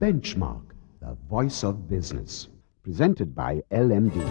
Benchmark, the voice of business. Presented by LMD.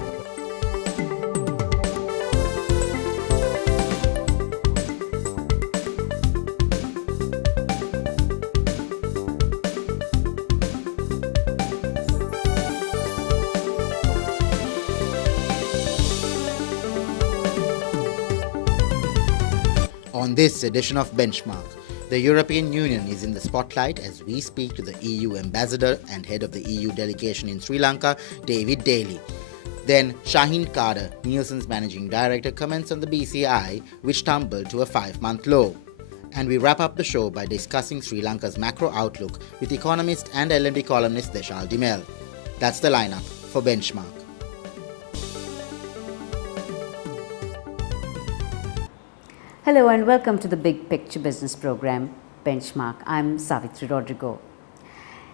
On this edition of Benchmark, the European Union is in the spotlight as we speak to the EU ambassador and head of the EU delegation in Sri Lanka, Daly. Then Shaheen Cader, Nielsen's managing director, comments on the BCI, which tumbled to a 5-month low. And we wrap up the show by discussing Sri Lanka's macro outlook with economist and LMD columnist Deshal de Mel. That's the lineup for Benchmark. Hello and welcome to the Big Picture Business Program, Benchmark. I'm Savitri Rodrigo.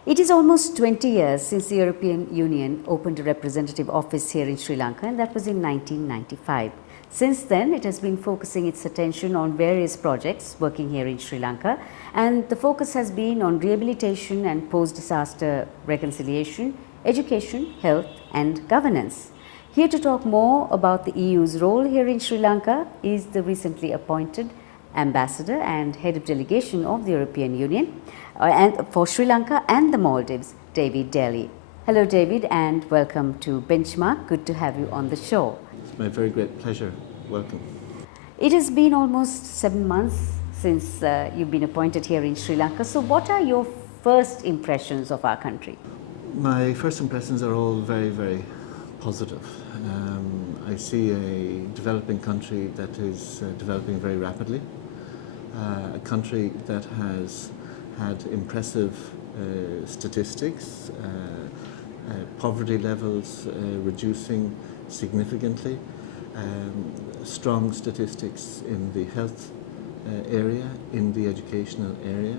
It is almost 20 years since the European Union opened a representative office here in Sri Lanka, and that was in 1995. Since then, it has been focusing its attention on various projects working here in Sri Lanka, and the focus has been on rehabilitation and post-disaster reconciliation, education, health and governance. Here to talk more about the EU's role here in Sri Lanka is the recently appointed ambassador and head of delegation of the European Union and for Sri Lanka and the Maldives, Daly. Hello David and welcome to Benchmark. Good to have you on the show. It's my very great pleasure. Welcome. It has been almost 7 months since you've been appointed here in Sri Lanka. So what are your first impressions of our country? My first impressions are all very, very positive. I see a developing country that is developing very rapidly, a country that has had impressive statistics, poverty levels reducing significantly, strong statistics in the health area, in the educational area.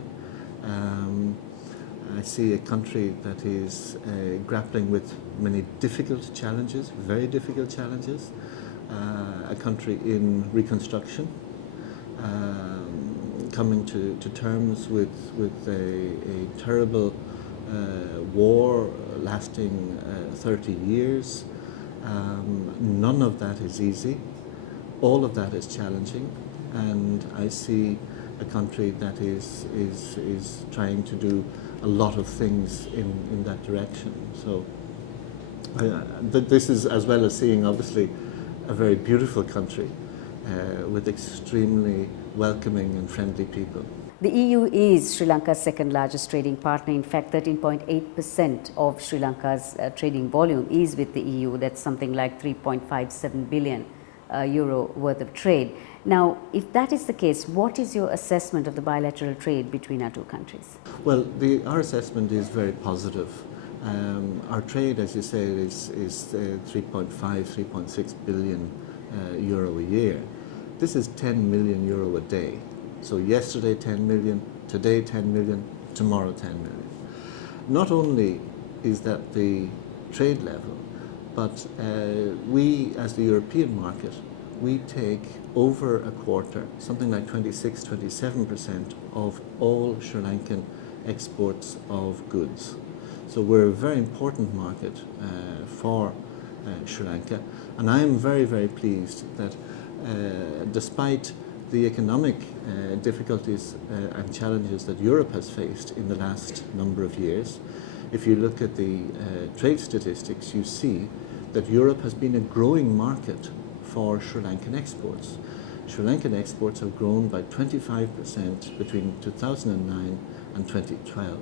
I see a country that is grappling with many difficult challenges, very difficult challenges, a country in reconstruction, coming to terms with a terrible war lasting 30 years. None of that is easy, all of that is challenging, and I see a country that is trying to do a lot of things in that direction. So this is, as well as seeing obviously a very beautiful country with extremely welcoming and friendly people. The EU is Sri Lanka's second largest trading partner. In fact, 13.8% of Sri Lanka's trading volume is with the EU. That's something like 3.57 billion euro worth of trade. Now, if that is the case, what is your assessment of the bilateral trade between our two countries? Well, our assessment is very positive. Our trade, as you say, is 3.5, 3.6 billion euro a year. This is 10 million euro a day. So yesterday 10 million, today 10 million, tomorrow 10 million. Not only is that the trade level, but we, as the European market, we take over a quarter, something like 26, 27% of all Sri Lankan exports of goods. So we're a very important market for Sri Lanka, and I am very, very pleased that despite the economic difficulties and challenges that Europe has faced in the last number of years, if you look at the trade statistics, you see that Europe has been a growing market for Sri Lankan exports. Sri Lankan exports have grown by 25% between 2009 and 2012.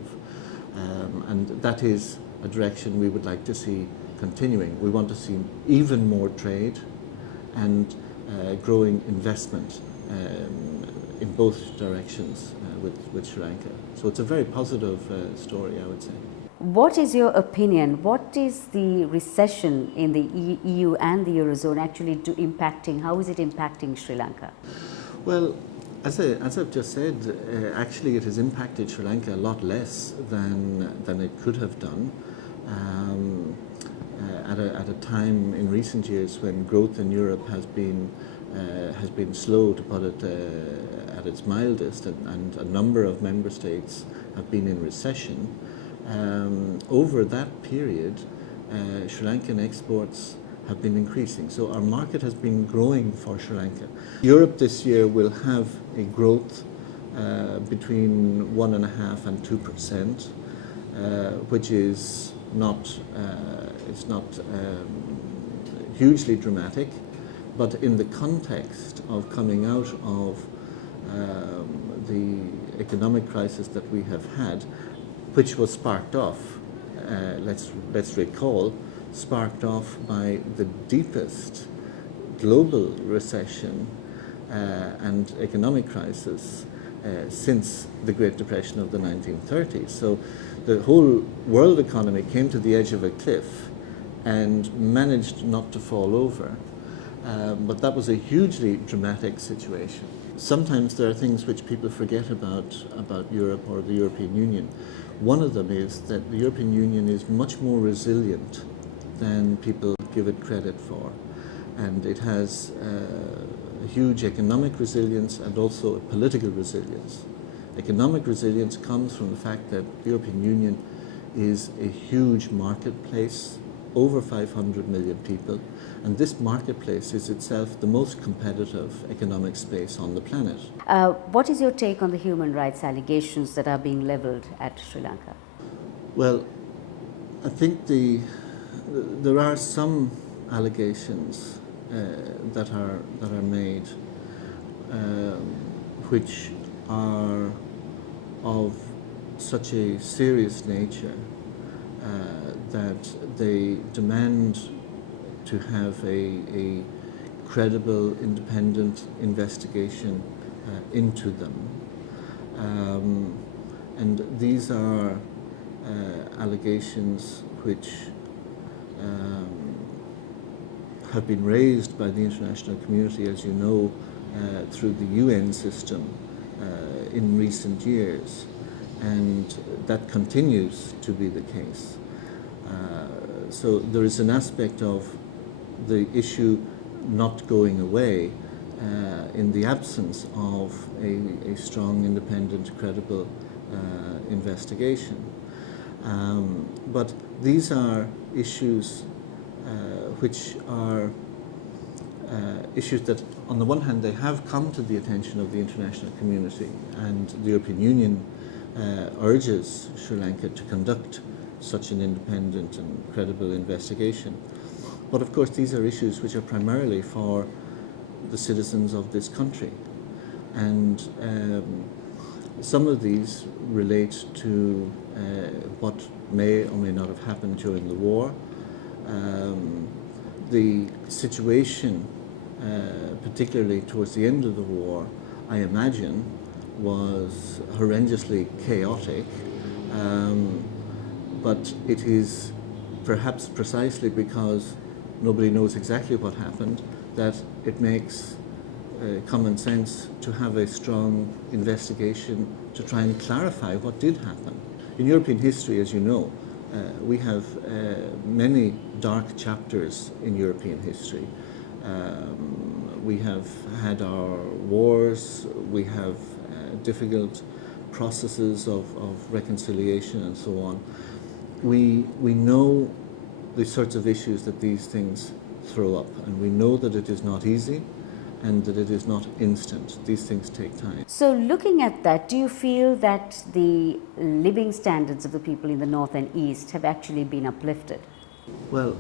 And that is a direction we would like to see continuing. We want to see even more trade and growing investment in both directions with Sri Lanka. So it's a very positive story, I would say. What is your opinion? What is the recession in the EU and the Eurozone actually impacting? How is it impacting Sri Lanka? Well, as I've just said, actually it has impacted Sri Lanka a lot less than it could have done. At a time in recent years when growth in Europe has been slow, to put it at its mildest, and a number of member states have been in recession, Over that period, Sri Lankan exports have been increasing. So our market has been growing for Sri Lanka. Europe this year will have a growth between 1.5% and 2%, which is not, it's not hugely dramatic, but in the context of coming out of the economic crisis that we have had, which was sparked off, let's recall, sparked off by the deepest global recession and economic crisis since the Great Depression of the 1930s. So the whole world economy came to the edge of a cliff and managed not to fall over. But that was a hugely dramatic situation. Sometimes there are things which people forget about Europe or the European Union. One of them is that the European Union is much more resilient than people give it credit for. And it has a huge economic resilience and also a political resilience. Economic resilience comes from the fact that the European Union is a huge marketplace, over 500 million people, and this marketplace is itself the most competitive economic space on the planet. What is your take on the human rights allegations that are being leveled at Sri Lanka? Well, I think there are some allegations that are made which are of such a serious nature that they demand to have a credible, independent investigation into them. And these are allegations which have been raised by the international community, as you know, through the UN system in recent years, and that continues to be the case. So there is an aspect of the issue not going away in the absence of a strong, independent, credible investigation. But these are issues which are issues that, on the one hand, they have come to the attention of the international community, and the European Union urges Sri Lanka to conduct such an independent and credible investigation. But of course, these are issues which are primarily for the citizens of this country. And some of these relate to what may or may not have happened during the war. The situation, particularly towards the end of the war, I imagine, was horrendously chaotic. But it is perhaps precisely because nobody knows exactly what happened that it makes common sense to have a strong investigation to try and clarify what did happen. In European history, as you know, we have many dark chapters in European history. We have had our wars, we have difficult processes of reconciliation and so on. We know the sorts of issues that these things throw up, and we know that it is not easy and that it is not instant. These things take time. So looking at that, do you feel that the living standards of the people in the north and east have actually been uplifted? Well,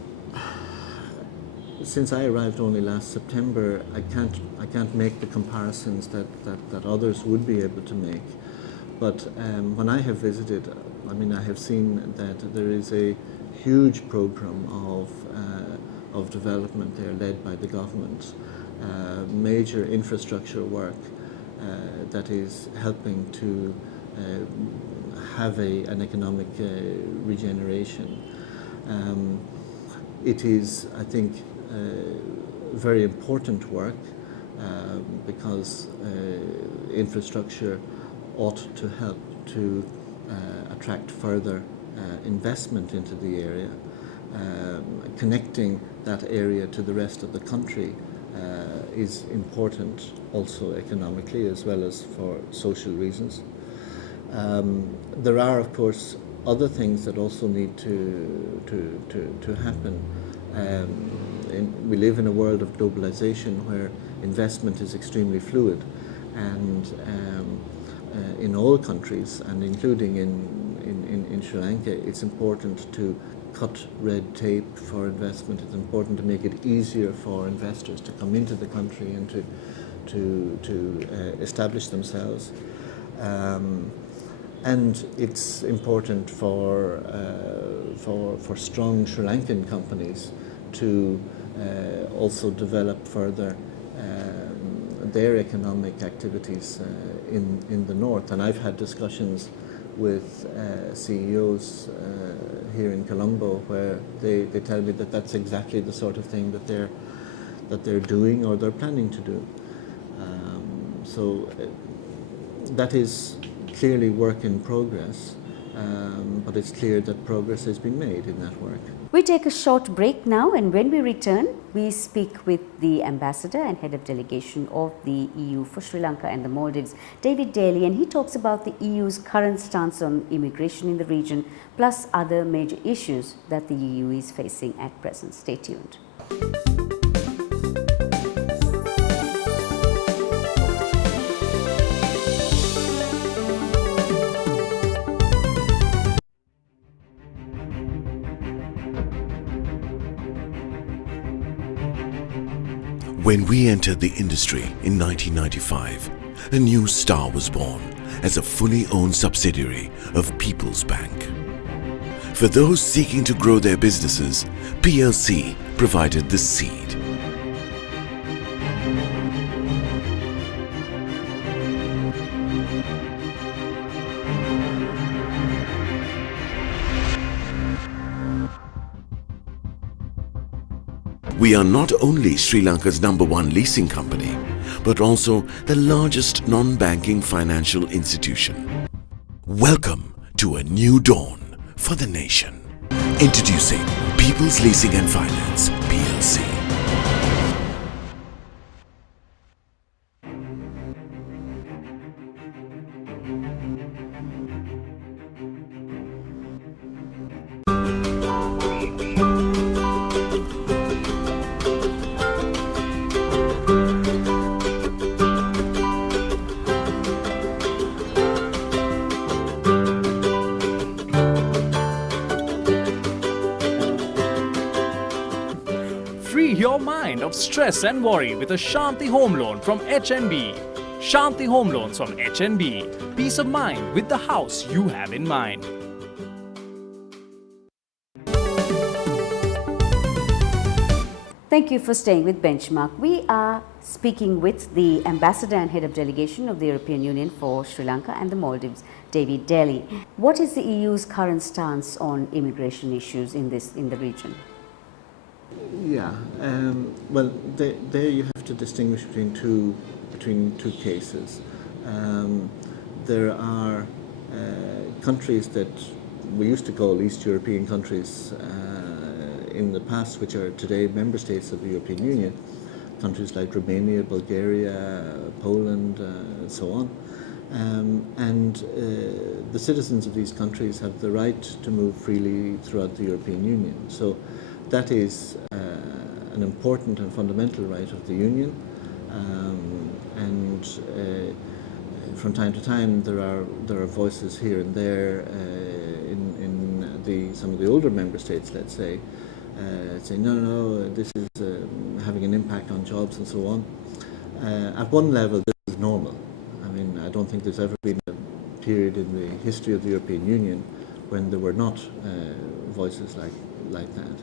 since I arrived only last September, I can't make the comparisons that others would be able to make. But when I have visited, I mean, I have seen that there is a huge program of development there led by the government, major infrastructure work that is helping to have an economic regeneration. It is, I think, very important work because infrastructure ought to help to attract further investment into the area. Connecting that area to the rest of the country is important also economically as well as for social reasons. There are, of course, other things that also need to happen. We live in a world of globalization where investment is extremely fluid, and in all countries, and including in Sri Lanka, it's important to cut red tape for investment. It's important to make it easier for investors to come into the country and to establish themselves. And it's important for strong Sri Lankan companies to also develop further their economic activities in the north. And I've had discussions with CEOs here in Colombo where they tell me that that's exactly the sort of thing that they're doing or they're planning to do. So that is clearly work in progress, but it's clear that progress has been made in that work. We take a short break now, and when we return, we speak with the Ambassador and Head of Delegation of the EU for Sri Lanka and the Maldives, David Daly, and he talks about the EU's current stance on immigration in the region, plus other major issues that the EU is facing at present. Stay tuned. When we entered the industry in 1995, a new star was born as a fully owned subsidiary of People's Bank. For those seeking to grow their businesses, PLC provided the seed. We are not only Sri Lanka's #1 leasing company, but also the largest non-banking financial institution. Welcome to a new dawn for the nation. Introducing People's Leasing and Finance, PLC. Free your mind of stress and worry with a Shanti Home Loan from HNB. Shanti Home Loans from HNB. Peace of mind with the house you have in mind. Thank you for staying with Benchmark. We are speaking with the Ambassador and Head of Delegation of the European Union for Sri Lanka and the Maldives, David Daly. What is the EU's current stance on immigration issues in the region? Yeah, well, there you have to distinguish between two cases. There are countries that we used to call East European countries in the past, which are today member states of the European Union, countries like Romania, Bulgaria, Poland, and so on. And the citizens of these countries have the right to move freely throughout the European Union. So that is an important and fundamental right of the Union, and from time to time there are voices here and there in some of the older member states, let's say, saying no, this is having an impact on jobs and so on. At one level, this is normal. I mean, I don't think there's ever been a period in the history of the European Union when there were not voices like that.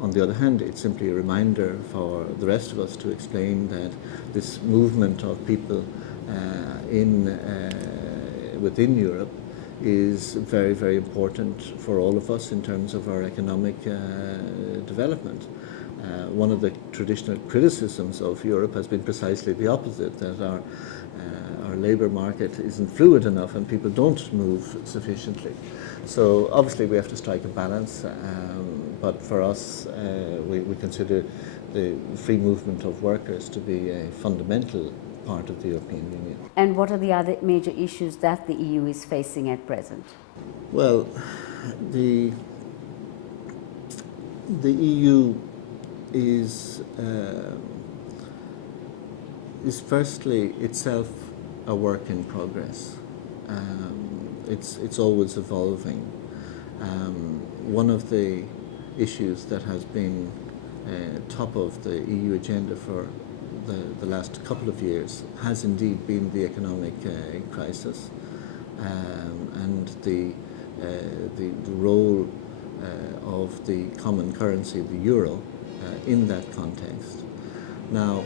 On the other hand, it's simply a reminder for the rest of us to explain that this movement of people within Europe is very, very important for all of us in terms of our economic development. One of the traditional criticisms of Europe has been precisely the opposite, that our labour market isn't fluid enough and people don't move sufficiently. So obviously we have to strike a balance, but for us we consider the free movement of workers to be a fundamental part of the European Union. And what are the other major issues that the EU is facing at present? Well, the EU is firstly itself a work in progress. It's always evolving. One of the issues that has been top of the EU agenda for the last couple of years has indeed been the economic crisis and the role of the common currency, the euro, in that context. Now,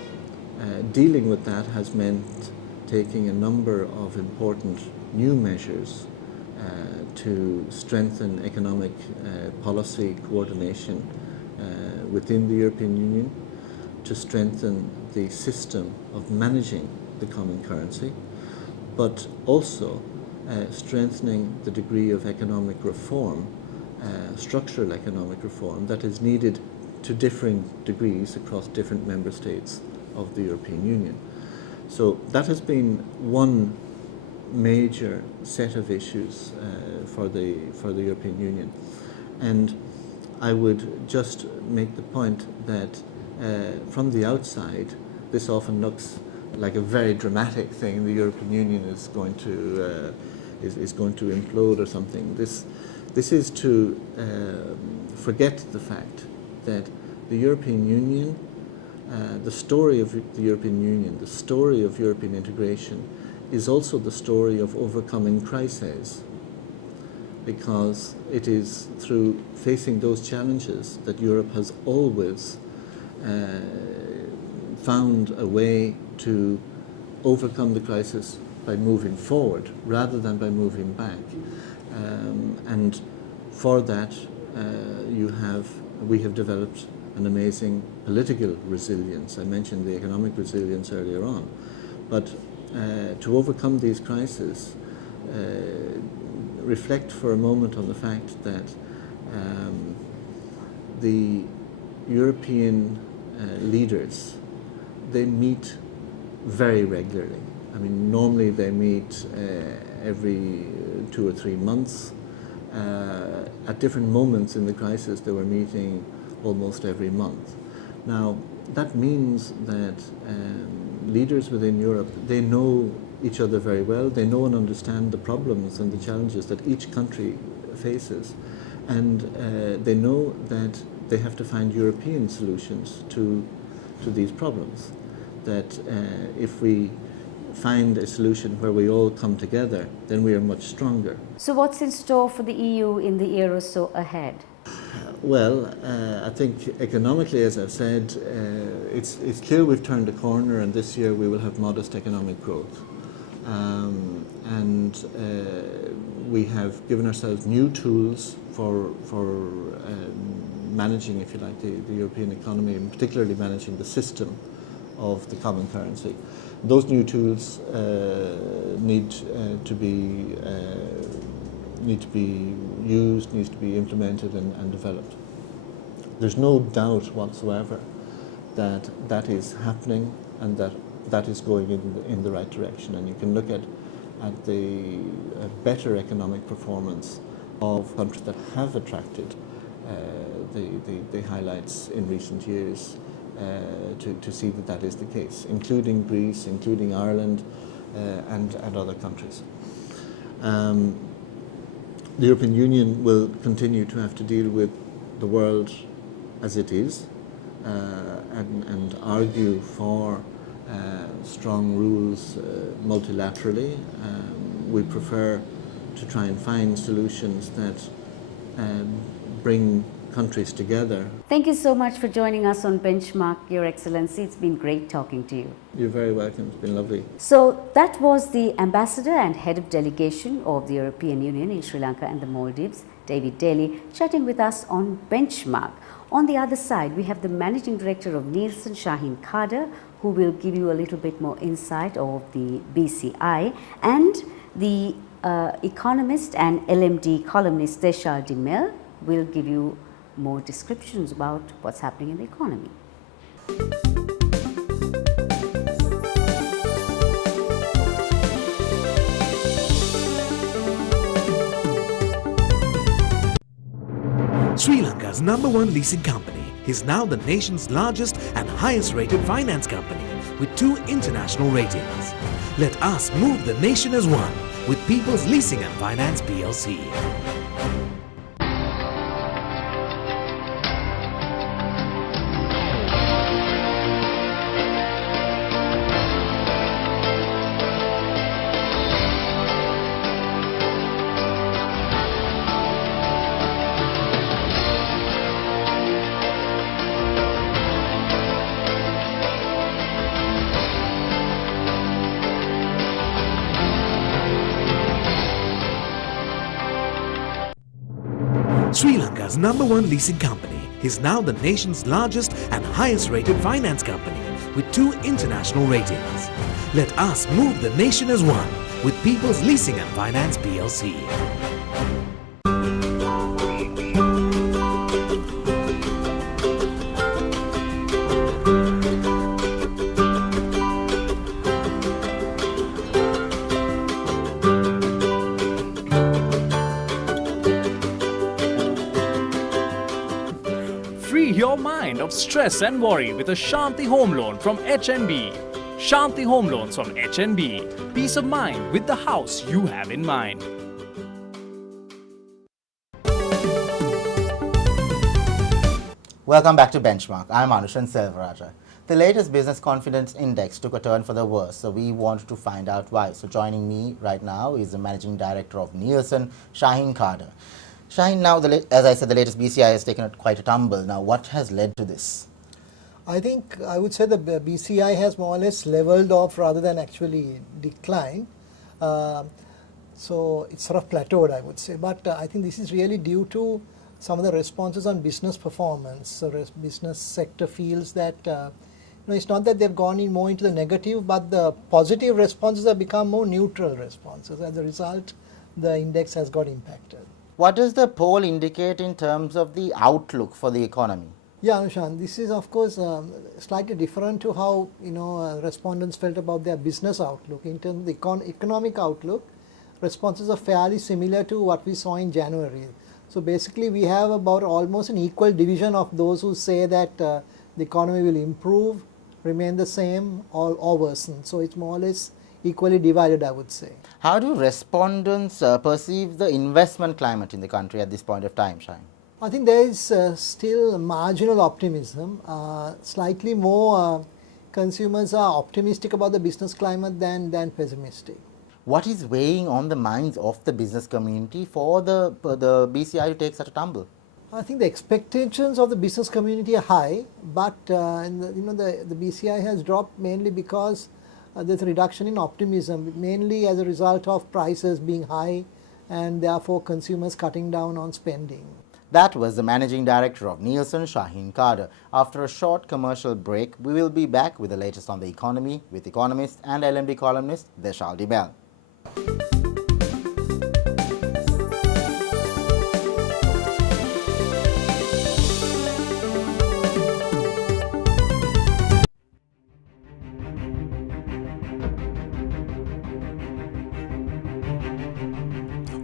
dealing with that has meant taking a number of important new measures to strengthen economic policy coordination within the European Union, to strengthen the system of managing the common currency, but also strengthening the degree of economic reform, structural economic reform, that is needed to differing degrees across different member states of the European Union. So that has been one major set of issues for the European Union. And I would just make the point that from the outside, this often looks like a very dramatic thing. The European Union is going to implode or something. This is to forget the fact that the European Union, the story of the European Union, the story of European integration, is also the story of overcoming crises, because it is through facing those challenges that Europe has always found a way to overcome the crisis by moving forward rather than by moving back. And for that, we have developed an amazing political resilience. I mentioned the economic resilience earlier on. But to overcome these crises, reflect for a moment on the fact that the European leaders, they meet very regularly. I mean, normally they meet every 2 or 3 months. At different moments in the crisis, they were meeting almost every month. Now, that means that leaders within Europe, they know each other very well. They know and understand the problems and the challenges that each country faces. And they know that they have to find European solutions to these problems. That if we find a solution where we all come together, then we are much stronger. So what's in store for the EU in the year or so ahead? Well, I think economically, as I've said, it's clear we've turned a corner, and this year we will have modest economic growth. And we have given ourselves new tools for managing, if you like, the European economy, and particularly managing the system of the common currency. Those new tools need to be used, needs to be implemented and developed. There's no doubt whatsoever that that is happening and that is going in the right direction. And you can look at the better economic performance of countries that have attracted the highlights in recent years to see that that is the case, including Greece, including Ireland, and other countries. The European Union will continue to have to deal with the world as it is and argue for strong rules multilaterally. We prefer to try and find solutions that bring countries together. Thank you so much for joining us on Benchmark, Your Excellency. It's been great talking to you. You're very welcome. It's been lovely. So that was the Ambassador and Head of Delegation of the European Union in Sri Lanka and the Maldives, David Daly, chatting with us on Benchmark. On the other side, we have the Managing Director of Nielsen, Shaheen Cader, who will give you a little bit more insight of the BCI, and the economist and LMD columnist Deshal de Mel will give you more descriptions about what's happening in the economy. Sri Lanka's #1 leasing company is now the nation's largest and highest rated finance company with 2 international ratings. Let us move the nation as one with People's Leasing and Finance PLC. Sri Lanka's #1 leasing company is now the nation's largest and highest rated finance company with 2 international ratings. Let us move the nation as one with People's Leasing and Finance PLC. Free your mind of stress and worry with a Shanti Home Loan from HNB. Shanti Home Loans from HNB. Peace of mind with the house you have in mind. Welcome back to Benchmark. I'm Anushan Selvaraja. The latest business confidence index took a turn for the worse, so we wanted to find out why. So joining me right now is the managing director of Nielsen, Shaheen Cader. Shaheen, now, as I said, the latest BCI has taken quite a tumble. Now, what has led to this? I think I would say the BCI has more or less leveled off rather than actually declined. So it's sort of plateaued, I would say. But I think this is really due to some of the responses on business performance. So business sector feels that it's not that they've gone in more into the negative, but the positive responses have become more neutral responses. As a result, the index has got impacted. What does the poll indicate in terms of the outlook for the economy? Yeah, Anushan, this is of course slightly different to how respondents felt about their business outlook. In terms of the economic outlook, responses are fairly similar to what we saw in January. So basically, we have about almost an equal division of those who say that the economy will improve, remain the same, or worsen. So it's more or less equally divided, I would say. How do respondents perceive the investment climate in the country at this point of time, Shaheen? I think there is still marginal optimism. Slightly more consumers are optimistic about the business climate than pessimistic. What is weighing on the minds of the business community for the BCI to take such a tumble? I think the expectations of the business community are high, but the BCI has dropped mainly because there's a reduction in optimism, mainly as a result of prices being high and therefore consumers cutting down on spending. That was the managing director of Nielsen, Shaheen Cader. After a short commercial break, we will be back with the latest on the economy with economist and LMD columnist Deshal de Mel.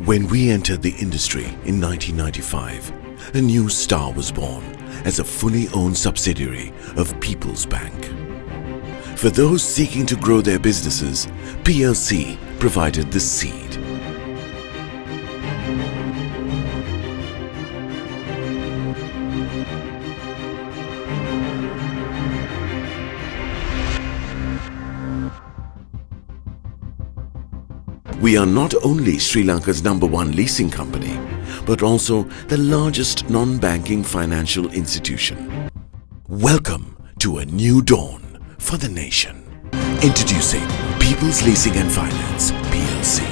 When we entered the industry in 1995, a new star was born as a fully owned subsidiary of People's Bank. For those seeking to grow their businesses, PLC provided the seed. We are not only Sri Lanka's #1 leasing company, but also the largest non-banking financial institution. Welcome to a new dawn for the nation. Introducing People's Leasing and Finance, PLC.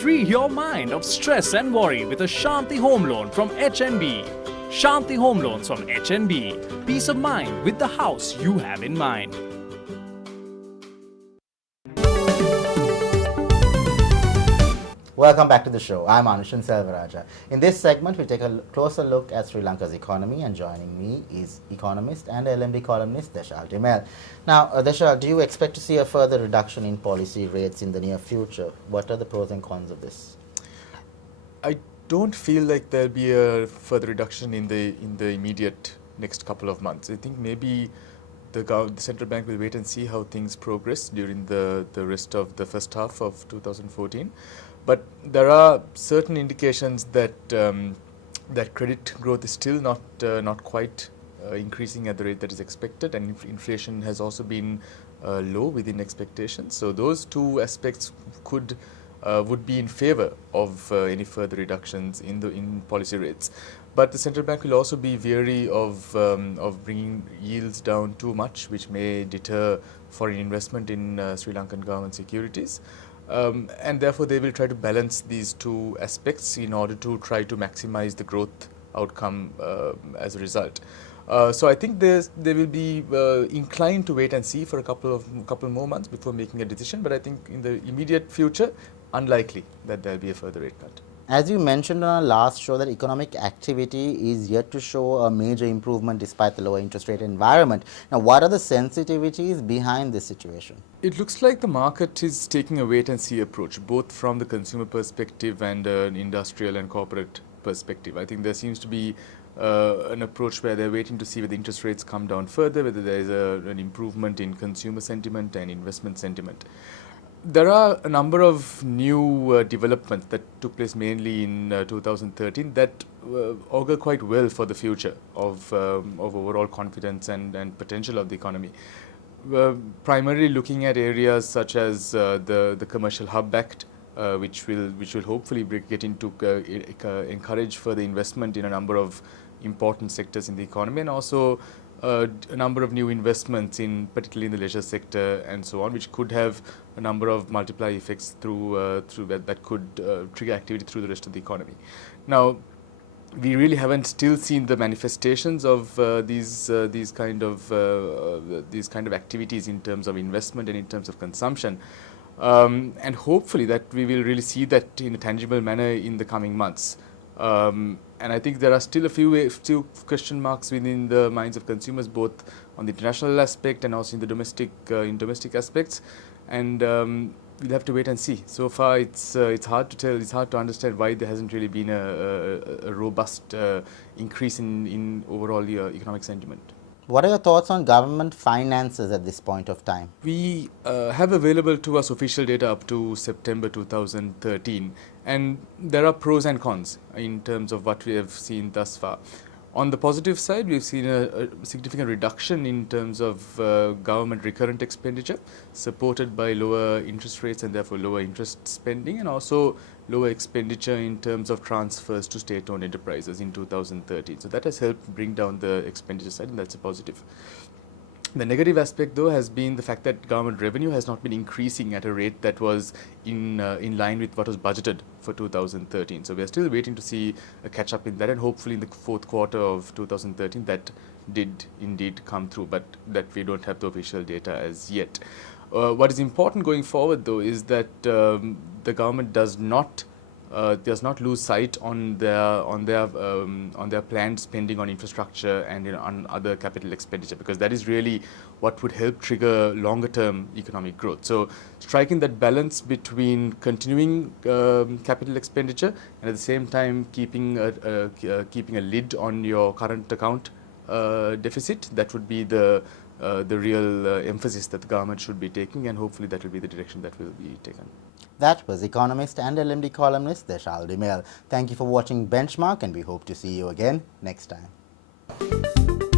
Free your mind of stress and worry with a Shanti Home Loan from HNB. Shanti Home Loans from HNB. Peace of mind with the house you have in mind. Welcome back to the show. I'm Anushan Selvaraja. In this segment, we take a closer look at Sri Lanka's economy, and joining me is economist and LMD columnist Deshal de Mel. Now, Deshal, do you expect to see a further reduction in policy rates in the near future? What are the pros and cons of this? I don't feel like there'll be a further reduction in the immediate next couple of months. I think maybe the central bank will wait and see how things progress during the rest of the first half of 2014. But there are certain indications that that credit growth is still not quite increasing at the rate that is expected, and inflation has also been low within expectations. So those two aspects would be in favor of any further reductions in policy rates. But the central bank will also be wary of bringing yields down too much, which may deter foreign investment in Sri Lankan government securities. And therefore, they will try to balance these two aspects in order to try to maximize the growth outcome as a result. So I think they will be inclined to wait and see for a couple more months before making a decision. But I think in the immediate future, unlikely that there will be a further rate cut. As you mentioned on our last show, that economic activity is yet to show a major improvement despite the lower interest rate environment. Now, what are the sensitivities behind this situation? It looks like the market is taking a wait-and-see approach, both from the consumer perspective and an industrial and corporate perspective. I think there seems to be an approach where they're waiting to see whether interest rates come down further, whether there is an improvement in consumer sentiment and investment sentiment. There are a number of new developments that took place mainly in 2013 that augur quite well for the future of overall confidence and potential of the economy. Primarily looking at areas such as the Commercial Hub Act, which will hopefully encourage further investment in a number of important sectors in the economy, and also a number of new investments particularly in the leisure sector and so on, which could have a number of multiplier effects through that could trigger activity through the rest of the economy. Now, we really haven't still seen the manifestations of these kind of activities in terms of investment and in terms of consumption, and hopefully that we will really see that in a tangible manner in the coming months. And I think there are still a few question marks within the minds of consumers, both on the international aspect and also in the domestic aspects. And we'll have to wait and see. So far, it's hard to tell. It's hard to understand why there hasn't really been a robust increase in overall economic sentiment. What are your thoughts on government finances at this point of time? We have available to us official data up to September 2013, and there are pros and cons in terms of what we have seen thus far. On the positive side, we've seen a significant reduction in terms of government recurrent expenditure, supported by lower interest rates and therefore lower interest spending, and also lower expenditure in terms of transfers to state-owned enterprises in 2013. So that has helped bring down the expenditure side, and that's a positive. The negative aspect, though, has been the fact that government revenue has not been increasing at a rate that was in line with what was budgeted for 2013. So we are still waiting to see a catch-up in that, and hopefully in the fourth quarter of 2013 that did indeed come through, but that we don't have the official data as yet. What is important going forward, though, is that the government does not lose sight on their planned spending on infrastructure and on other capital expenditure, because that is really what would help trigger longer-term economic growth. So striking that balance between continuing capital expenditure and at the same time keeping a lid on your current account deficit, that would be the real emphasis that the government should be taking, and hopefully that will be the direction that will be taken. That was economist and LMD columnist Deshal de Mel. Thank you for watching Benchmark, and we hope to see you again next time.